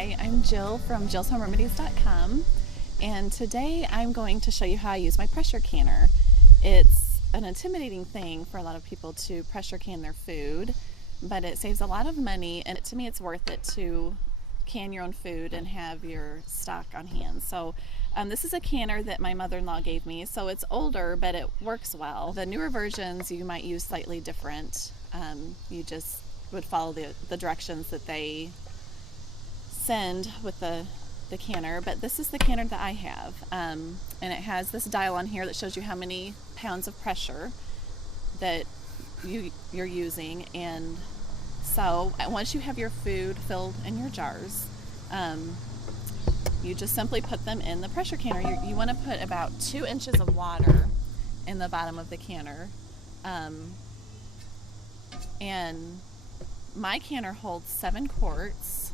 Hi, I'm Jill from jillshomерemedies.com, and today I'm going to show you how I use my pressure canner. It's an intimidating thing for a lot of people to pressure can their food, but it saves a lot of money, and to me it's worth it to can your own food and have your stock on hand. So this is a canner that my mother-in-law gave me, so it's older but it works well. The newer versions you might use slightly different. You just would follow the directions that they send with the canner, but this is the canner that I have, and it has this dial on here that shows you how many pounds of pressure that you're using. And so once you have your food filled in your jars, you just simply put them in the pressure canner. You want to put about 2 inches of water in the bottom of the canner, and my canner holds 7 quarts,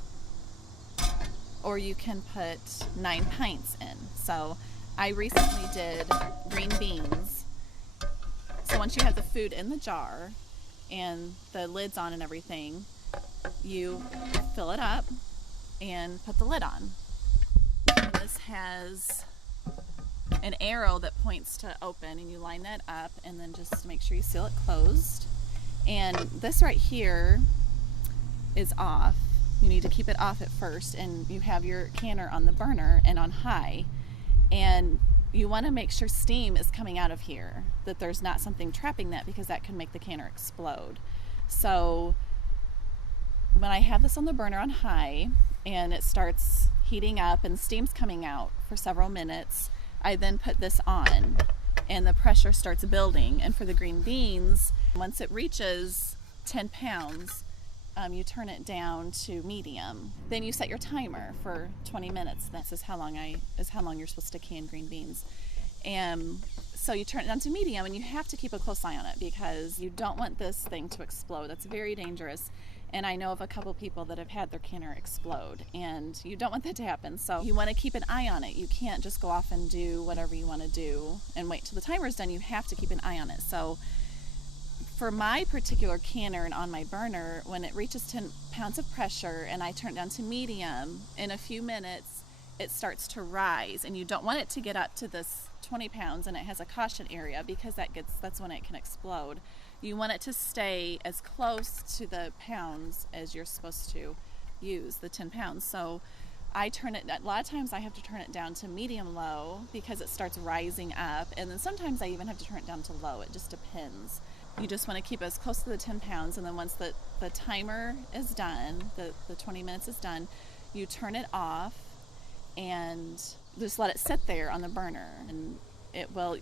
or you can put 9 pints in. So I recently did green beans. So once you have the food in the jar and the lid's on and everything, you fill it up and put the lid on. And this has an arrow that points to open, and you line that up and then just make sure you seal it closed. And this right here is off. You need to keep it off at first, and you have your canner on the burner and on high, and you want to make sure steam is coming out of here, that there's not something trapping that, because that can make the canner explode. So when I have this on the burner on high and it starts heating up and steam's coming out for several minutes, I then put this on and the pressure starts building. And for the green beans, once it reaches 10 pounds, you turn it down to medium. Then you set your timer for 20 minutes. This is how long you're supposed to can green beans. And so you turn it down to medium, and you have to keep a close eye on it because you don't want this thing to explode. That's very dangerous. And I know of a couple people that have had their canner explode, and you don't want that to happen. So you want to keep an eye on it. You can't just go off and do whatever you want to do and wait till the timer's done. You have to keep an eye on it. So for my particular canner and on my burner, when it reaches 10 pounds of pressure and I turn it down to medium, in a few minutes it starts to rise, and you don't want it to get up to this 20 pounds, and it has a caution area because that's when it can explode. You want it to stay as close to the pounds as you're supposed to use, the 10 pounds. So I turn it, a lot of times I have to turn it down to medium low because it starts rising up, and then sometimes I even have to turn it down to low. It just depends. You just want to keep it as close to the 10 pounds, and then once the timer is done, the 20 minutes is done, you turn it off and just let it sit there on the burner. And it will,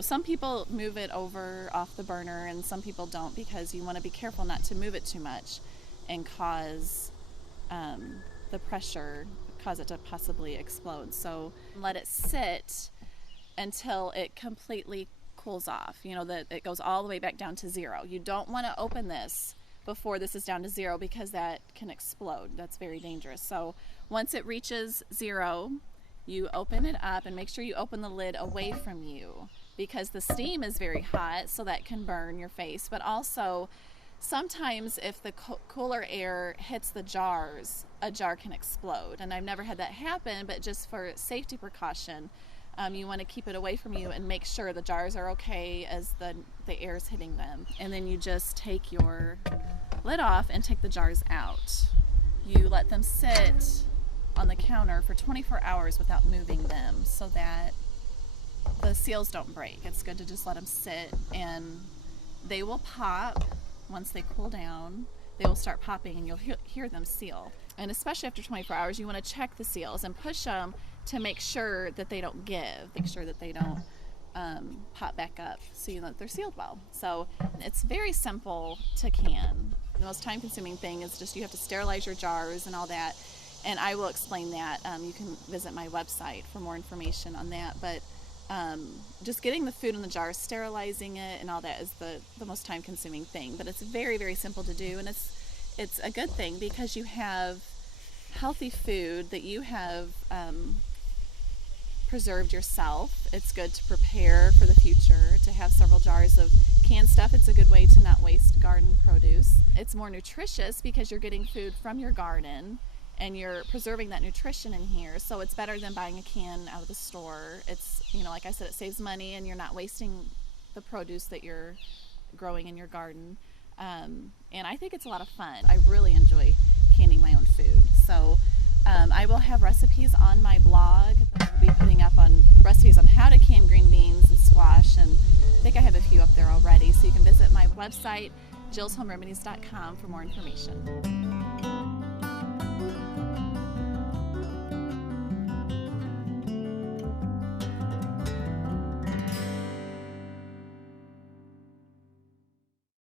some people move it over off the burner and some people don't, because you want to be careful not to move it too much and cause the pressure, cause it to possibly explode. So let it sit until it completely cools off, that it goes all the way back down to 0. You don't want to open this before this is down to 0, because that can explode. That's very dangerous. So once it reaches 0, you open it up and make sure you open the lid away from you, because the steam is very hot, so that can burn your face. But also sometimes if the cooler air hits the jars, a jar can explode. And I've never had that happen, but just for safety precaution, you want to keep it away from you and make sure the jars are okay as the air is hitting them. And then you just take your lid off and take the jars out. You let them sit on the counter for 24 hours without moving them so that the seals don't break. It's good to just let them sit, and they will pop once they cool down. They will start popping, and you'll hear them seal. And especially after 24 hours, you want to check the seals and push them to make sure that they don't give, make sure that they don't pop back up, so you know that they're sealed well. So it's very simple to can. The most time-consuming thing is just you have to sterilize your jars and all that, and I will explain that. You can visit my website for more information on that, but just getting the food in the jars, sterilizing it and all that is the most time-consuming thing. But it's very, very simple to do, and it's a good thing because you have healthy food that you have preserved yourself. It's good to prepare for the future, to have several jars of canned stuff. It's a good way to not waste garden produce. It's more nutritious because you're getting food from your garden and you're preserving that nutrition in here. So it's better than buying a can out of the store. It's, like I said, it saves money, and you're not wasting the produce that you're growing in your garden. And I think it's a lot of fun. I really enjoy canning my own food. So I will have recipes on my blog that I'll be putting up, on recipes on how to can green beans and squash, and I think I have a few up there already. So you can visit my website, jillshomeremedies.com, for more information.